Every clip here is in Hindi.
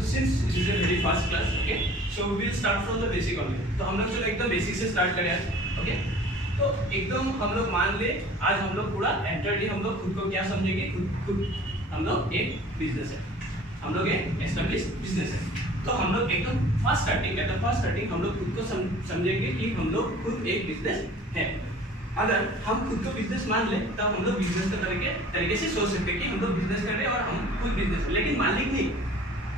since this is a very fast class, okay, so we will start from the basic only. तो हम लोग चलो एकदम बेसिक से स्टार्ट करें आज, ओके। तो एकदम हम लोग मान ले आज हम लोग पूरा एंटरली हम लोग खुद को क्या समझेंगे, खुद हम लोग एक बिजनेस है, हम लोग एक एस्टेब्लिश बिजनेस है। तो हम लोग एकदम फर्स्ट स्टार्टिंग हम लोग खुद को समझेंगे कि हम लोग खुद एक बिजनेस है। अगर हम खुद को बिजनेस मान ले तब हम लोग बिजनेस के तरीके से सोच सकते हैं कि हम लोग बिजनेस कर रहे हैं और हम खुद बिजनेस है, लेकिन मालिक नहीं,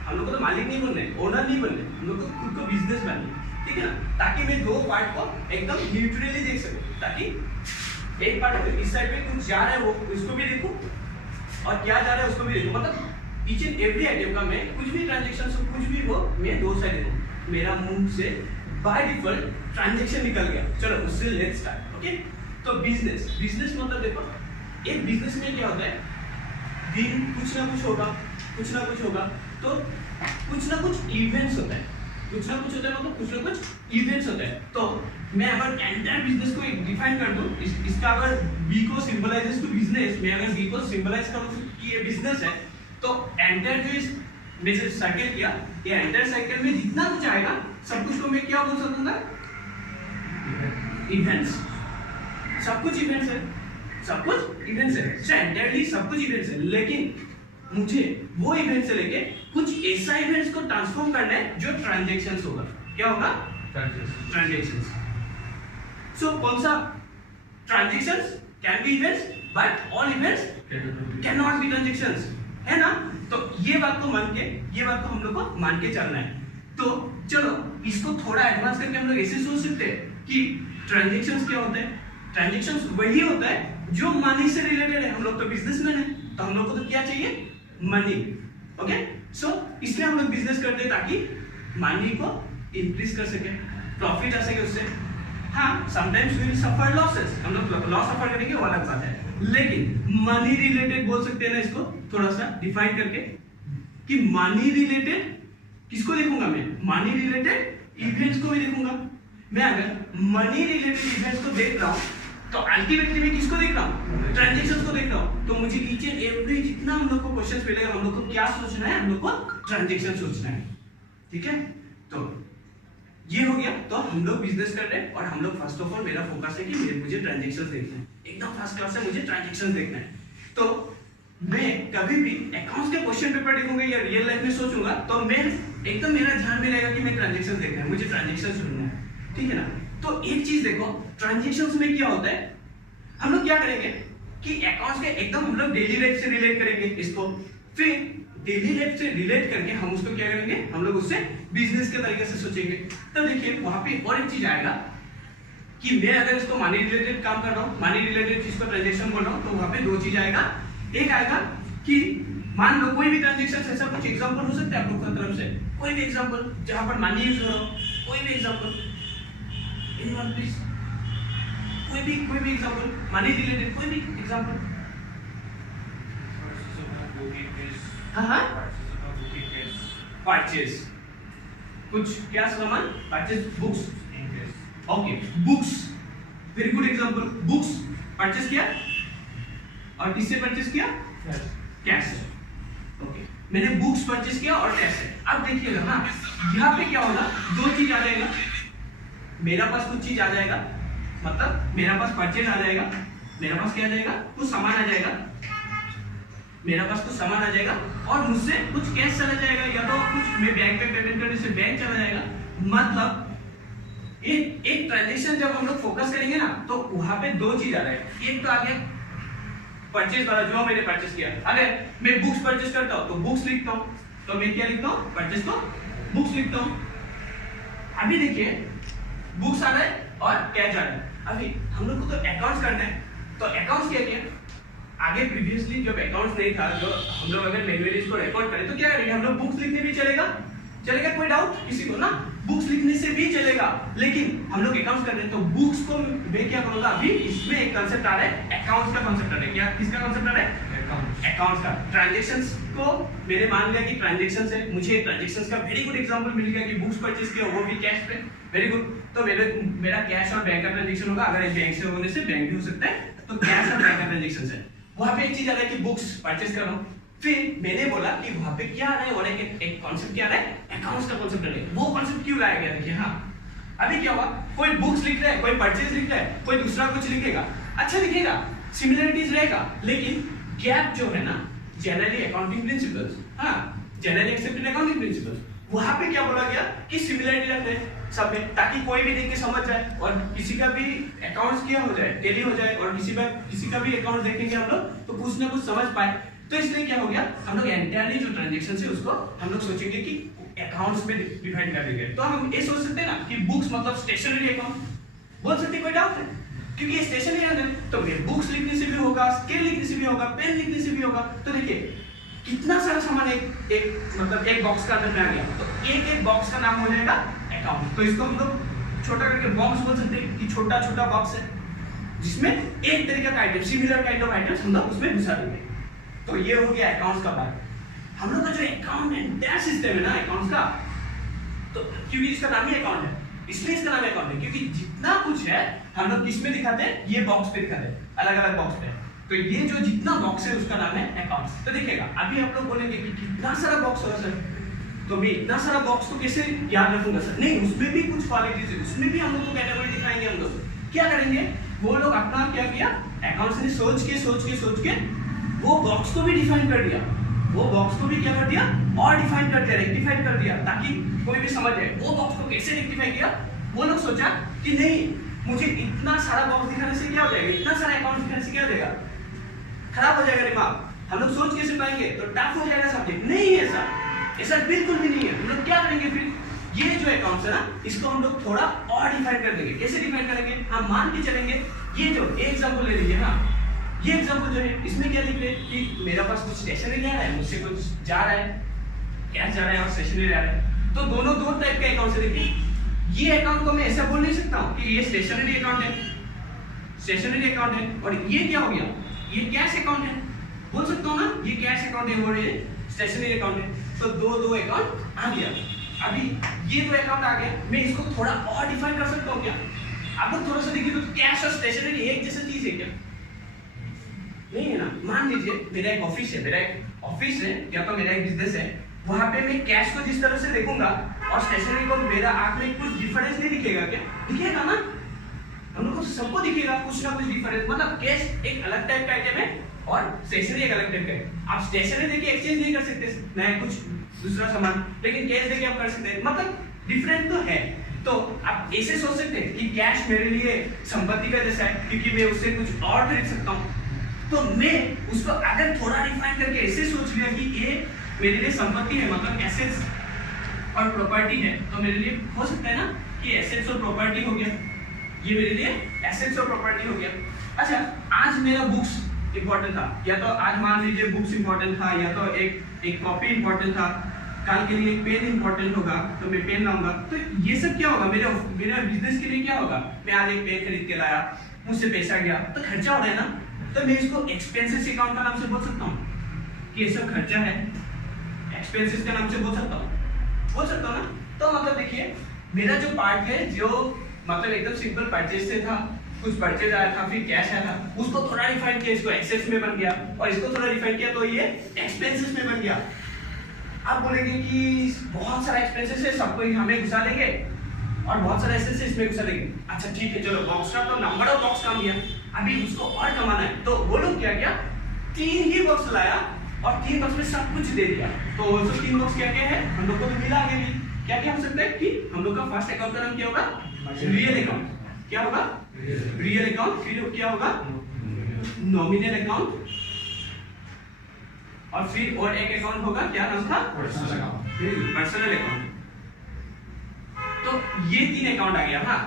हम लोग को तो मालिक नहीं बनना है, ओनर नहीं बनना है, हम लोग को खुद को बिजनेस बनना है, ठीक है ना। ताकि मैं दो पार्ट को एकदम न्यूट्रली देख सकूं, ताकि एक पार्ट को इस साइड पे कुछ जा रहा है वो उसको भी देखूं और क्या जा रहा है उसको भी देखूं, मतलब ईच एंड एवरी आइटम का मैं कुछ भी ट्रांजैक्शन हो कुछ भी वो मैं दो साइड देखूं। मेरा मुंह से बाय डिफॉल्ट ट्रांजैक्शन निकल गया, चलो उससे लेट्स स्टार्ट, ओके। तो बिजनेस मतलब देखो एक बिजनेस में क्या होता है, दिन कुछ ना कुछ होगा तो कुछ ना कुछ इवेंट्स होता है, मतलब कुछ ना कुछ इवेंट्स होता है। तो मैं अगर एंटायर बिजनेस को डिफाइन कर दूं, इसका अगर बी को सिंबलाइजेस टू बिजनेस, मैं अगर बी को सिंबलाइज करूं कि ये बिजनेस है, तो एंटायर जो इस बिजनेस साइकिल किया, ये एंटायर साइकिल में जितना कुछ आएगा सब कुछ को मैं क्या बोल सकूंगा, इवेंट्स। सब कुछ इवेंट्स है, सो एंटायरली सब कुछ इवेंट्स है, लेकिन मुझे वो इवेंट से लेके कुछ ऐसा इवेंट्स को ट्रांसफॉर्म करना है जो ट्रांजैक्शंस होगा। क्या होगा? ट्रांजैक्शंस। सो कौन सा transactions can be events, but all events can not be transactions, है ना। तो ये बात को हम लोग को मान के चलना है। तो चलो इसको थोड़ा एडवांस करके हम लोग ऐसे सोच सकते हैं कि ट्रांजैक्शंस क्या होता है। ट्रांजैक्शंस वही होता है जो मनी से रिलेटेड है। हम लोग तो बिजनेसमैन है, तो हम लोग को तो क्या चाहिए, मनी, ओके। सो इसलिए हम लोग बिजनेस करते हैं ताकि मनी को इंक्रीज कर सके, प्रॉफिट आ सके उससे। हाँ, sometimes we will suffer losses, हम लोग लॉस सफर करेंगे वो अलग बात है, लेकिन मनी रिलेटेड बोल सकते हैं ना इसको थोड़ा सा डिफाइन करके कि मनी रिलेटेड किसको देखूंगा मैं, मनी रिलेटेड इवेंट्स को भी देखूंगा। मैं अगर मनी रिलेटेड इवेंट्स को देख रहा हूं तो अल्टीमेटली मैं किसको देख रहा हूं, ट्रांजैक्शंस को देख रहा हूं। तो मुझे ईच एंड एवरी जितना हम लोग को क्वेश्चंस मिलेगा, हम लोग को क्या सोचना है, हम लोग को ट्रांजैक्शन सोचना है, ठीक है। तो ये हो गया, तो हम लोग बिजनेस कर रहे हैं और हम लोग फर्स्ट ऑफ ऑल मेरा फोकस है कि मुझे ट्रांजैक्शंस देखना है, एकदम फर्स्ट क्लास से मुझे ट्रांजैक्शंस देखना है। तो मैं कभी भी अकाउंट्स के क्वेश्चन पेपर देखूंगा या रियल लाइफ में सोचूंगा तो मैं एकदम मेरा ध्यान में रहेगा कि मैं ट्रांजैक्शंस देखना है, मुझे ट्रांजैक्शंस ढूंढना है, ठीक है ना। तो एक चीज देखो, ट्रांजैक्शंस में क्या होता है, हम लोग क्या करेंगे कि अकाउंट्स के एकदम हम लोग डेली लाइफ से रिलेट करेंगे इसको, फिर डेली लाइफ से रिलेट करके हम उसको क्या करेंगे, हम लोग उससे बिजनेस के तरीके से सोचेंगे। तो देखिए वहां पे और एक चीज आएगा कि मैं अगर इसको मनी रिलेटेड काम कर रहा हूँ, मनी रिलेटेड चीज को ट्रांजैक्शन बोल रहा हूँ, तो वहां पे दो चीज आएगा। एक आएगा कि मान लो कोई भी ट्रांजैक्शन, ऐसा कुछ एग्जांपल हो सकता है आप लोग की तरफ से, कोई भी एग्जांपल जहां पर मनी यूज हो रहा हो, कोई भी एग्जांपल, एनीवन प्लीज, कोई भी एग्जांपल मनी रिलेटेड, कोई भी एग्जांपल। हाँ, परचेज कुछ क्या सामान, purchase books, okay books, very good example. Books purchase किया और किससे परचेज किया, कैश से, ओके। मैंने बुक्स परचेज किया और कैश से। अब देखिएगा ना, यहाँ पे क्या होगा, दो चीज आ जाएगा, मेरा पास कुछ चीज आ जाएगा, मतलब मेरा पास परचेज आ जाएगा, मेरा पास क्या आ जाएगा, कुछ सामान आ जाएगा, मेरा पास कुछ सामान आ जाएगा और मुझसे कुछ कैश चला जाएगा, या तो कुछ मैं बैंक पे पेमेंट करने से बैंक चला जाएगा। मतलब एक ट्रांजैक्शन जब हम लोग फोकस करेंगे ना तो वहां पे दो चीज आ रहा है। एक तो आ गया परचेज वाला जो मैंने परचेज किया, अगर मैं बुक्स परचेज करता हूं तो बुक्स लिखता हूं, तो मैं क्या लिखता हूं, परचेज को बुक्स लिखता हूं। अभी देखिए बुक्स आ रहा है और कैश आ रहा है। अभी हम लोग को तो अकाउंट्स करना है, तो अकाउंट्स क्या किया, आगे प्रीवियसली जब अकाउंट्स नहीं था, जो हम लोग अगर मैन्युअली इसको रिकॉर्ड करें तो क्या करेंगे, हम लोग बुक्स लिखने भी चलेगा, कोई डाउट किसी को ना, बुक्स लिखने से भी चलेगा, लेकिन हम लोग अकाउंट्स कर रहे हैं तो बुक्स को मैं क्या करूंगा, अभी इसमें एक कांसेप्ट आ रहा है, अकाउंट्स का कांसेप्ट आ रहा है। क्या, किसका कांसेप्ट आ रहा है, अकाउंट्स का। ट्रांजैक्शंस को मैंने मान लिया कि ट्रांजैक्शंस है, मुझे ट्रांजैक्शंस का वेरी गुड एग्जांपल मिल गया कि बुक्स परचेज किया वो भी कैश पे, वेरी गुड। तो मेरा कैश और बैंक का ट्रांजैक्शन होगा, अगर बैंक से होने से बैंक भी हो सकता है, तो कैश और बैंक का ट्रांजैक्शन है। वहां पे एक चीज आ रहा है कि बुक्स परचेज कर रहा हूं, फिर मैंने बोला कि वहां पे क्या आ रहा है और एक कॉन्सेप्ट क्या आ रहा है, अकाउंट्स का कॉन्सेप्ट आ रहा है। वो कॉन्सेप्ट क्यों लाया गया देखिए। हाँ अभी क्या हुआ, कोई बुक्स लिख रहा है, कोई परचेज लिख रहा है, कोई दूसरा कुछ लिखेगा, अच्छा लिखेगा, सिमिलरिटीज रहेगा, लेकिन गैप जो है ना, जनरली अकाउंटिंग प्रिंसिपल्स, हाँ जनरली एक्सेप्टेड अकाउंटिंग प्रिंसिपल्स, वहां पे क्या बोला गया कि सिमिलरिटी रखते हैं सब में, ताकि कोई भी देख के समझ जाए और किसी का भी अकाउंट्स किया हो जाए, टेली हो जाए, और किसी का भी अकाउंट देखेंगे हम लोग तो कुछ ना कुछ समझ पाए। तो इसलिए क्या हो गया, हम लोग एंटायरली जो ट्रांजैक्शन है उसको हम लोग सोचेंगे कि अकाउंट्स में डिवाइड कर देंगे। तो हम ये सोच सकते हैं ना कि बुक्स मतलब स्टेशनरी अकाउंट, बोल सकते हैं, कोई डाउट है, क्योंकि ये स्टेशनरी है तो बुक्स लिखने से भी होगा, स्केल लिखने से भी होगा, पेन लिखने से भी होगा। तो देखिए कितना सारा सामान एक मतलब एक बॉक्स का अंदर में आ गया, तो एक बॉक्स का नाम हो जाएगा अकाउंट। तो इसको हम लोग छोटा करके बॉक्स बोल सकते हैं कि छोटा छोटा बॉक्स है जिसमें एक तरीके का item, similar kind of items हम लोग उसमें घुसा देंगे। तो ये हो गया अकाउंट्स का पार्ट। हम लोग का जो अकाउंट है सिस्टम है ना अकाउंट्स का, तो क्योंकि इसका नाम ही अकाउंट है इसलिए इसका नाम अकाउंट है, क्योंकि जितना कुछ है हम लोग किस में दिखाते हैं, ये बॉक्स पे दिखाते हैं, अलग अलग बॉक्स पे। तो ये जो जितना बॉक्स है उसका नाम है अकाउंट्स। तो देखिएगा अभी आप लोग बोलेंगे कि कितना सारा बॉक्स होगा सर, तो मैं इतना सारा बॉक्स को कैसे याद रखूंगा सर? नहीं, उसमें भी कुछ क्वालिटीज है, उसमें भी हम लोग को कैटेगरी दिखाएंगे। हम लोग क्या करेंगे, वो लोग अपना क्या किया, अकाउंट्स ने सोच के वो बॉक्स को भी डिफाइन कर दिया, वो बॉक्स को भी क्या कर दिया और डिफाइन कर दिया, रेक्टिफाई कर दिया, ताकि कोई भी समझ जाए। वो बॉक्स को कैसे रेक्टिफाई किया, वो लोग सोचा कि नहीं मुझे इतना सारा बॉक्स दिखाने से क्या हो जाएगा, इतना सारा अकाउंट दिखाने से क्या हो जाएगा, खराब हो जाएगा दिमाग, हम लोग सोच कैसे पाएंगे, तो टफ हो जाएगा सब्जेक्ट। नहीं है सर, ऐसा बिल्कुल भी नहीं है। हम लोग क्या करेंगे फिर, ये जो अकाउंट्स है ना इसको हम लोग थोड़ा और डिफाइन कर देंगे। कैसे डिफाइन करेंगे, हम मान के चलेंगे, ये जो एग्जांपल ले लीजिए, हाँ ये एग्जांपल जो है इसमें क्या लिख ले कि मेरा पास कुछ स्टेशनरी आ रहा है, मुझसे कुछ जा रहा है, कैश जा रहा है और स्टेशनरी आ रहा है, तो दोनों दो टाइप के अकाउंट से देखिए। ये अकाउंट को मैं ऐसा बोल नहीं सकता हूँ कि ये स्टेशनरी अकाउंट है, स्टेशनरी अकाउंट है, और ये क्या हो गया, ये कैश अकाउंट है, बोल सकता हूँ ना, ये कैश अकाउंट है और ये स्टेशनरी अकाउंट है। तो दो अकाउंट आ गया। अभी ये दो अकाउंट आ गया, मैं इसको थोड़ा और डिफाइन कर सकता हूँ क्या? आप लोग थोड़ा सा देखिए तो कैश और स्टेशनरी एक जैसा चीज है क्या? नहीं है ना। मान लीजिए मेरा एक ऑफिस है या तो मेरा एक बिजनेस है, वहां पे मैं कैश को जिस तरह से देखूंगा और स्टेशनरी को मेरा आंख में कुछ डिफरेंस नहीं दिखेगा क्या? दिखेगा ना, हम लोग को सबको दिखेगा कुछ ना कुछ डिफरेंस। मतलब कैश एक अलग टाइप का आइटम है और स्टेशनरी एक अलग टाइप का है। आप स्टेशनरी देके एक्सचेंज नहीं कर सकते नया कुछ दूसरा सामान, लेकिन कैश देके आप कर सकते हैं, मतलब डिफरेंट तो है। तो आप ऐसे सोच सकते हैं कि कैश मेरे लिए संपत्ति का जैसा है, क्योंकि मैं उससे कुछ और खरीद सकता हूँ। तो मैं उसको अगर थोड़ा डिफाइन करके ऐसे सोच लिया कि ये मेरे लिए संपत्ति है, मतलब एसेट्स और प्रॉपर्टी है, तो मेरे लिए हो सकता है ना कि एसेट्स और प्रॉपर्टी हो गया, ये मेरे लिए एसेट्स और प्रॉपर्टी हो गया। अच्छा, आज मेरा बुक्स इंपॉर्टेंट था, या तो आज मान लीजिए बुक्स इंपॉर्टेंट था, या तो एक कॉपी इंपॉर्टेंट था, कल के लिए एक पेन इंपॉर्टेंट होगा तो मैं पेन लाऊंगा। तो ये सब क्या होगा, मेरा बिजनेस के लिए क्या होगा, मैं आज एक पेन खरीद के लाया, मुझसे पैसा गया तो खर्चा हो रहा है ना, तो मैं इसको एक्सपेंसेस अकाउंट का नाम से बोल सकता हूँ कि ये सब खर्चा है, एक्सपेंसेस के नाम से बोल सकता हूँ ना। तो मतलब देखिए मेरा जो पार्ट है, जो मतलब एकदम सिंपल परचेज से था, कुछ परचेज आया था, फिर कैश आया था, उसको थोड़ा डिफाइन किया, इसको एसेट्स में बन गया, और इसको थोड़ा डिफाइन किया तो ये एक्सपेंसेस में बन गया। आप बोलेंगे कि बहुत सारा एक्सपेंसेस है, सबको हमें घुसा लेंगे और बहुत सारा एसेट्स इसमें घुसा लेंगे। अच्छा ठीक है, चलो बॉक्स का तो नंबर ऑफ बॉक्स कम गया, अभी उसको और कमाना है। तो वो लोग क्या किया, 3 ही बॉक्स लाया और 3 बॉक्स में सब कुछ दे दिया। तो वो 3 बॉक्स क्या क्या है, हम लोग को तो मिला आगे भी क्या क्या हो सकता है कि हम लोग का फर्स्ट अकाउंट का नाम क्या होगा, रियल अकाउंट। क्या होगा, रियल अकाउंट। फिर क्या होगा, नॉमिनल अकाउंट, और फिर और एक अकाउंट होगा, क्या नाम था, पर्सनल अकाउंट। तो ये 3 अकाउंट आ गया। हाँ,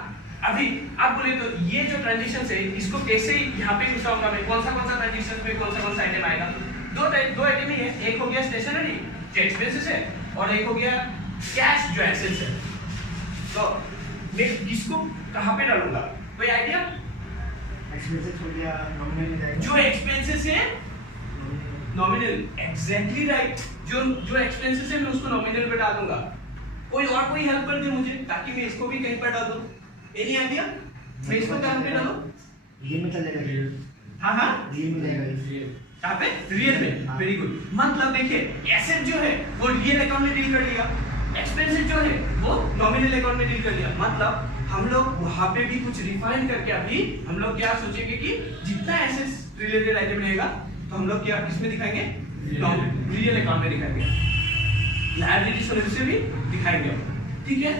अभी आप बोले तो ये जो ट्रांजैक्शंस है इसको कैसे यहाँ पे घुसाऊंगा मैं, कौन सा ट्रांजैक्शन में कौन सा आइटम आएगा। दो आइटम ही है, एक हो गया स्टेशनरी जो एक्सपेंसेस है, और एक हो गया कैश जो एसेट्स है। तो मैं किसको कहाँ पे डालूंगा, कोई आइडिया? एक्सपेंसेस हो गया, नॉमिनल जाएगा। जो एक्सपेंसेस है नॉमिनल, एग्जैक्टली राइट। जो एक्सपेंसेस है मैं उसको नॉमिनल पे डाल दूंगा। कोई हेल्प कर दे मुझे, ताकि मैं इसको भी कहीं पर डाल दूं। एनी आइडिया, मैं इसको कहाँ पे डालूं? रियल में चल जाएगा। हाँ, रियल में जाएगा। यहाँ पे रियल में, वेरी गुड। मतलब देखिए एसेट जो है वो रियल अकाउंट में डील कर लिया, एक्सपेंसेस जो है वो नॉमिनल अकाउंट में डील कर लिया। मतलब हम लोग वहां पे भी कुछ रिफाइन करके अभी हम लोग क्या सोचेंगे कि जितना एसेट्स रिलेटेड आइटम रहेगा तो हम लोग क्या किसमें दिखाएंगे, रियल अकाउंट में दिखाएंगे, लायबिलिटी से भी दिखाएंगे, ठीक है।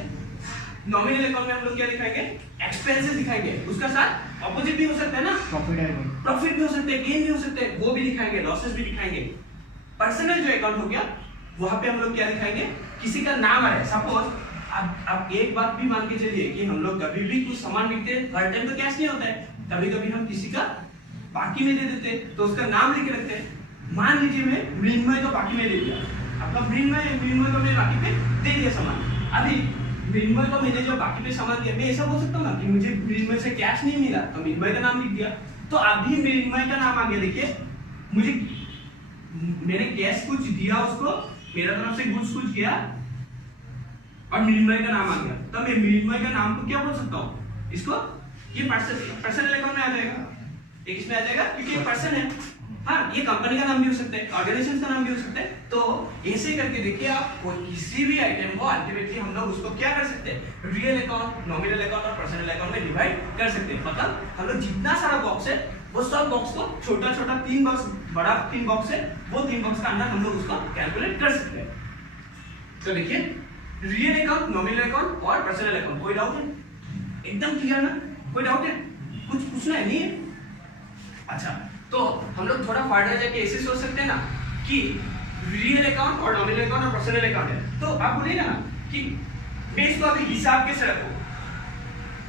नॉमिनल अकाउंट में हम लोग क्या दिखाएंगे, एक्सपेंसेस दिखाएंगे, उसका साथ ऑपोजिट भी हो सकता है ना, प्रॉफिट भी हो सकते हैं, गेन भी हो सकते हैं, वो भी दिखाएंगे, लॉसेस भी दिखाएंगे। पर्सनल जो अकाउंट हो गया वहां पे हम लोग क्या दिखाएंगे, किसी का नाम है, सपोज अब एक बात भी मान के चलिए कि हम लोग कभी भी कुछ सामान बिकते हैं, हर टाइम तो कैश नहीं होता है, कभी कभी हम किसी का बाकी में दे देते हैं तो उसका नाम लिख के रखते हैं। मान लीजिए मैं मृण्मय को बाकी में दे दिया, आपका मृण्मय को मैं बाकी पे दे दिया सामान। अभी मृण्मय को मैंने जो बाकी पे सामान दिया, मैं ऐसा बोल सकता हूँ ना कि मुझे मृण्मय से कैश नहीं मिला तो मृण्मय का नाम लिख दिया, तो अभी मृण्मय का नाम आ गया। देखिए मुझे मैंने कैश कुछ दिया उसको, मेरा तरफ से कुछ किया और मृण्मय का नाम आ गया, तो मैं मृण्मय का नाम को क्या बोल सकता हूँ, इसको ये पर्सनल अकाउंट में आ जाएगा, एक इसमें आ जाएगा क्योंकि एक पर्सन है। हाँ, ये कंपनी का नाम भी हो सकता है, ऑर्गेनाइजेशन का नाम भी हो सकता है। तो ऐसे करके देखिए आप किसी भी आइटम को अल्टीमेटली हम लोग उसको क्या कर सकते हैं, रियल अकाउंट, नॉमिनल अकाउंट और पर्सनल अकाउंट में डिवाइड कर सकते हैं। मतलब हम लोग जितना सारा बॉक्स है वो सब बॉक्स को छोटा छोटा 3 बॉक्स, बड़ा 3 बॉक्स है, वो 3 बॉक्स का अंदर हम लोग उसको कैलकुलेट कर सकते हैं। तो देखिए रियल अकाउंट, नॉमिनल अकाउंट और पर्सनल अकाउंट, कोई डाउट है, एकदम क्लियर ना, कोई डाउट है, कुछ पूछना है नहीं है? अच्छा, तो हम लोग थोड़ा फर्दर जाके ऐसे सोच सकते हैं ना कि रियल अकाउंट और नॉमिनल अकाउंट और पर्सनल अकाउंट है, तो आप बोलेगा ना कि मैं इसको अभी हिसाब कैसे रखूं,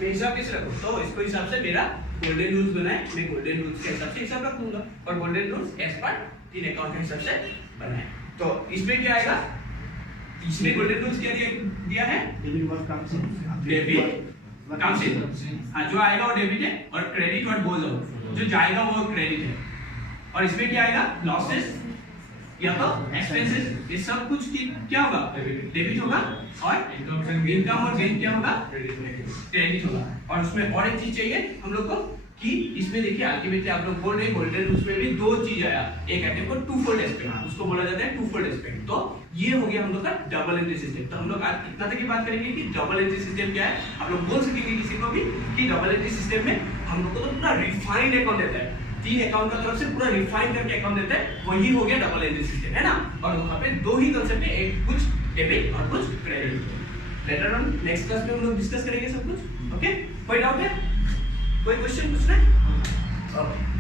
मैं हिसाब कैसे रखूं, तो इसको हिसाब से मेरा गोल्डन रूल्स बनाए, मैं गोल्डन रूल्स के हिसाब से हिसाब रख दूंगा और golden rules as per 3 account के हिसाब से बनाए। तो इसमें क्या आएगा, इसमें गोल्डन रूल्स क्या दिया है, डेबिट काउंसिल, हाँ जो आएगा वो डेबिट है और क्रेडिट और गोज आउट, जो जाएगा वो क्रेडिट है। और इसमें क्या आएगा, लॉसेस या तो एक्सपेंसेस, ये सब कुछ की क्या होगा, डेबिट होगा और इनकम और गेन क्या होगा, क्रेडिट होगा। और उसमें और एक चीज चाहिए हम लोग को कि इसमें देखिए अल्टीमेटली आप लोग बोल रहे हैं गोल्डन रूल्स में भी 2 चीज आया, एक आइटम को टू फोल्ड एस्पेक्ट, उसको बोला जाता है टू फोल्ड एस्पेक्ट। तो ये हो गया हम लोग का डबल एंट्री सिस्टम। तो हम लोग आज इतना तक की बात करेंगे कि डबल एंट्री सिस्टम क्या है, आप लोग बोल सकेंगे किसी को भी कि डबल एंट्री सिस्टम में हम लोग को तो पूरा रिफाइंड अकाउंट देता है, 3 अकाउंट का तरफ से पूरा रिफाइन करके अकाउंट देता है, वही हो गया डबल एंट्री सिस्टम, है ना। और वहां पे 2 ही कांसेप्ट है, एक कुछ डेबिट और कुछ credit. Later on next class में हम लोग डिस्कस करेंगे सब कुछ, ओके। कोई डाउट है, कोई क्वेश्चन पूछना है? ओके।